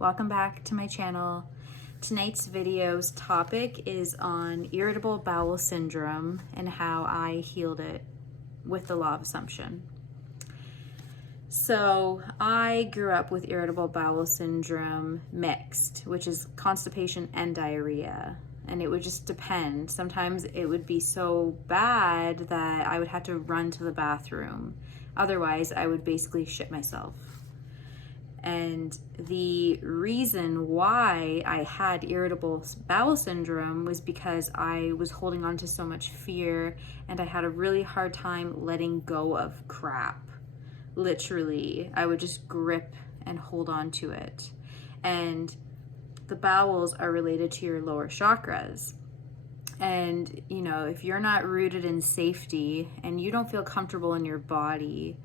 welcome back to my channel. Tonight's video's topic is on irritable bowel syndrome and how I healed it with the law of assumption. So I grew up with irritable bowel syndrome mixed, which is constipation and diarrhea. And it would just depend. Sometimes it would be so bad that I would have to run to the bathroom. Otherwise, I would basically shit myself. And the reason why I had irritable bowel syndrome was because I was holding on to so much fear and I had a really hard time letting go of crap. Literally, I would just grip and hold on to it. And the bowels are related to your lower chakras. And, you know, if you're not rooted in safety and you don't feel comfortable in your body,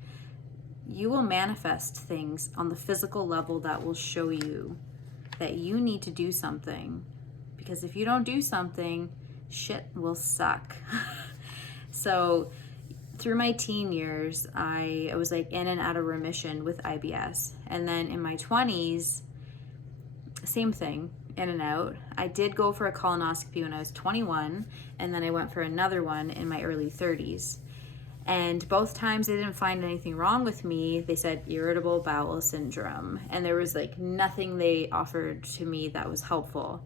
you will manifest things on the physical level that will show you that you need to do something. Because if you don't do something, shit will suck. So through my teen years, I was like in and out of remission with IBS. And then in my 20s, same thing, in and out. I did go for a colonoscopy when I was 21, and then I went for another one in my early 30s. And both times they didn't find anything wrong with me. They said irritable bowel syndrome. And there was like nothing they offered to me that was helpful.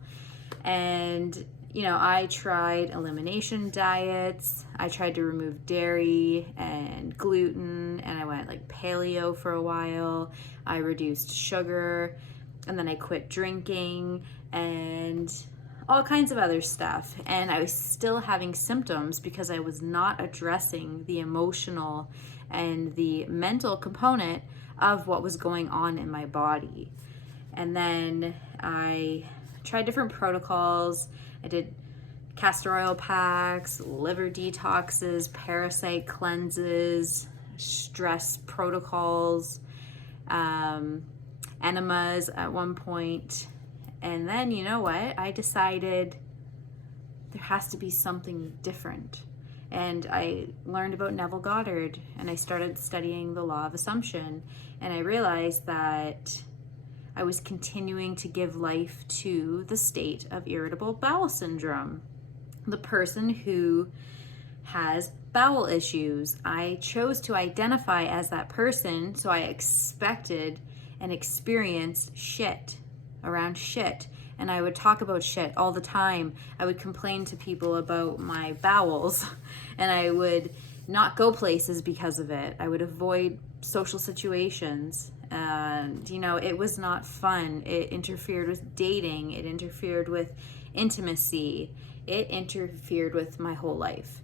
And, you know, I tried elimination diets. I tried to remove dairy and gluten, and I went like paleo for a while. I reduced sugar. And then I quit drinking and all kinds of other stuff. And I was still having symptoms because I was not addressing the emotional and the mental component of what was going on in my body. And then I tried different protocols. I did castor oil packs, liver detoxes, parasite cleanses, stress protocols, enemas at one point. And then, you know what? I decided there has to be something different. And I learned about Neville Goddard and I started studying the law of assumption. And I realized that I was continuing to give life to the state of irritable bowel syndrome. The person who has bowel issues. I chose to identify as that person, so I expected and experienced shit around shit. And I would talk about shit all the time. I would complain to people about my bowels and I would not go places because of it. I would avoid social situations. And, you know, it was not fun. It interfered with dating. It interfered with intimacy. It interfered with my whole life.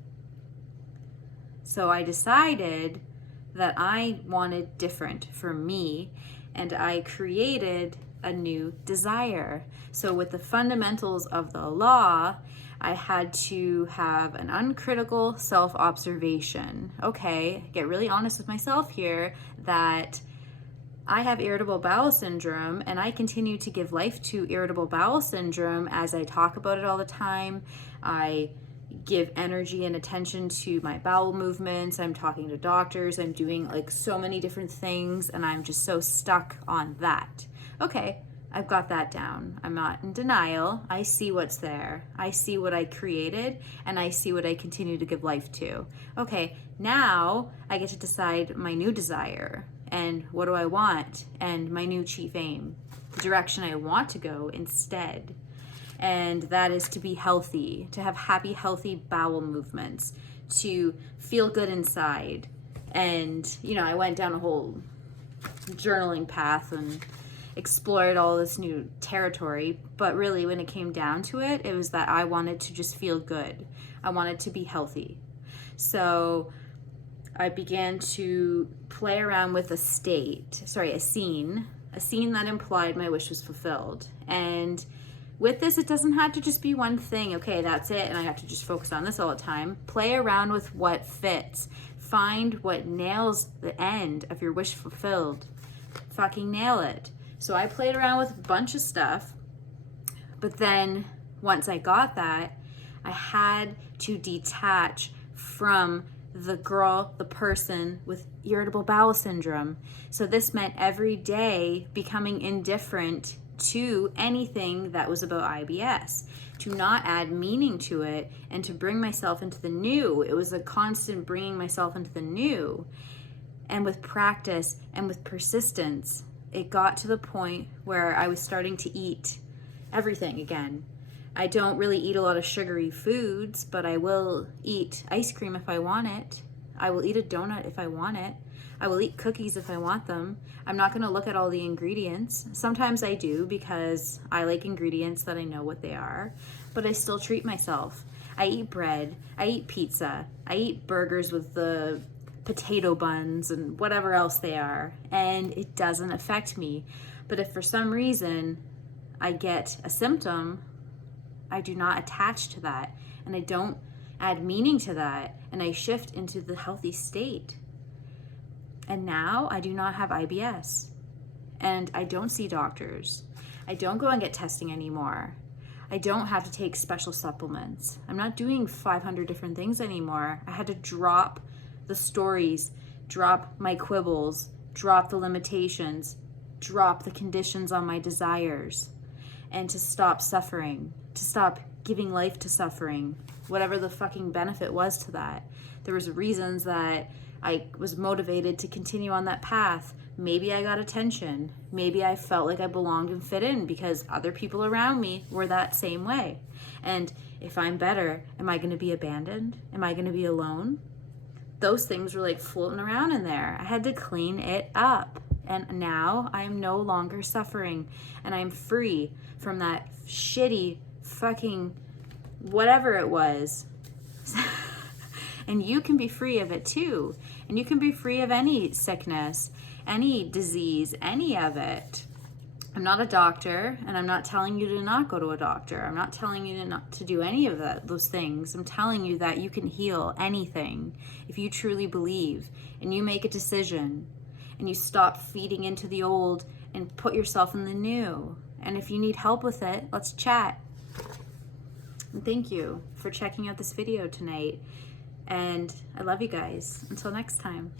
So I decided that I wanted different for me, and I created a new desire. So with the fundamentals of the law, I had to have an uncritical self-observation. Okay, get really honest with myself here that I have irritable bowel syndrome and I continue to give life to irritable bowel syndrome as I talk about it all the time. I give energy and attention to my bowel movements. I'm talking to doctors. I'm doing like so many different things and I'm just so stuck on that. Okay, I've got that down. I'm not in denial. I see what's there. I see what I created and I see what I continue to give life to. Okay, now I get to decide my new desire and what do I want and my new chief aim, the direction I want to go instead. And that is to be healthy, to have happy, healthy bowel movements, to feel good inside. And, you know, I went down a whole journaling path and explored all this new territory. But really, when it came down to it, it was that I wanted to just feel good. I wanted to be healthy. So I began to play around with a scene that implied my wish was fulfilled. And with this, it doesn't have to just be one thing. Okay, that's it, and I have to just focus on this all the time. Play around with what fits. Find what nails the end of your wish fulfilled. Fucking nail it. So I played around with a bunch of stuff, but then once I got that, I had to detach from the person with irritable bowel syndrome. So this meant every day becoming indifferent to anything that was about IBS, to not add meaning to it, and to bring myself into the new. It was a constant bringing myself into the new. And with practice and with persistence, it got to the point where I was starting to eat everything again. I don't really eat a lot of sugary foods, but I will eat ice cream if I want it. I will eat a donut if I want it. I will eat cookies if I want them. I'm not going to look at all the ingredients. Sometimes I do because I like ingredients that I know what they are, but I still treat myself. I eat bread. I eat pizza. I eat burgers with the potato buns and whatever else they are, and it doesn't affect me. But if for some reason I get a symptom, I do not attach to that, and I don't add meaning to that, and I shift into the healthy state. And now I do not have IBS, and I don't see doctors. I don't go and get testing anymore. I don't have to take special supplements. I'm not doing 500 different things anymore. I had to drop the stories, drop my quibbles, drop the limitations, drop the conditions on my desires, and to stop suffering, to stop giving life to suffering, whatever the fucking benefit was to that. There was reasons that I was motivated to continue on that path. Maybe I got attention. Maybe I felt like I belonged and fit in because other people around me were that same way. And if I'm better, am I going to be abandoned? Am I going to be alone? Those things were like floating around in there. I had to clean it up. And now I'm no longer suffering, and I'm free from that shitty fucking whatever it was. And you can be free of it too. And you can be free of any sickness, any disease, any of it. I'm not a doctor, and I'm not telling you to not go to a doctor. I'm not telling you to not to do any of those things. I'm telling you that you can heal anything if you truly believe and you make a decision and you stop feeding into the old and put yourself in the new. And if you need help with it, let's chat. And thank you for checking out this video tonight. And I love you guys. Until next time.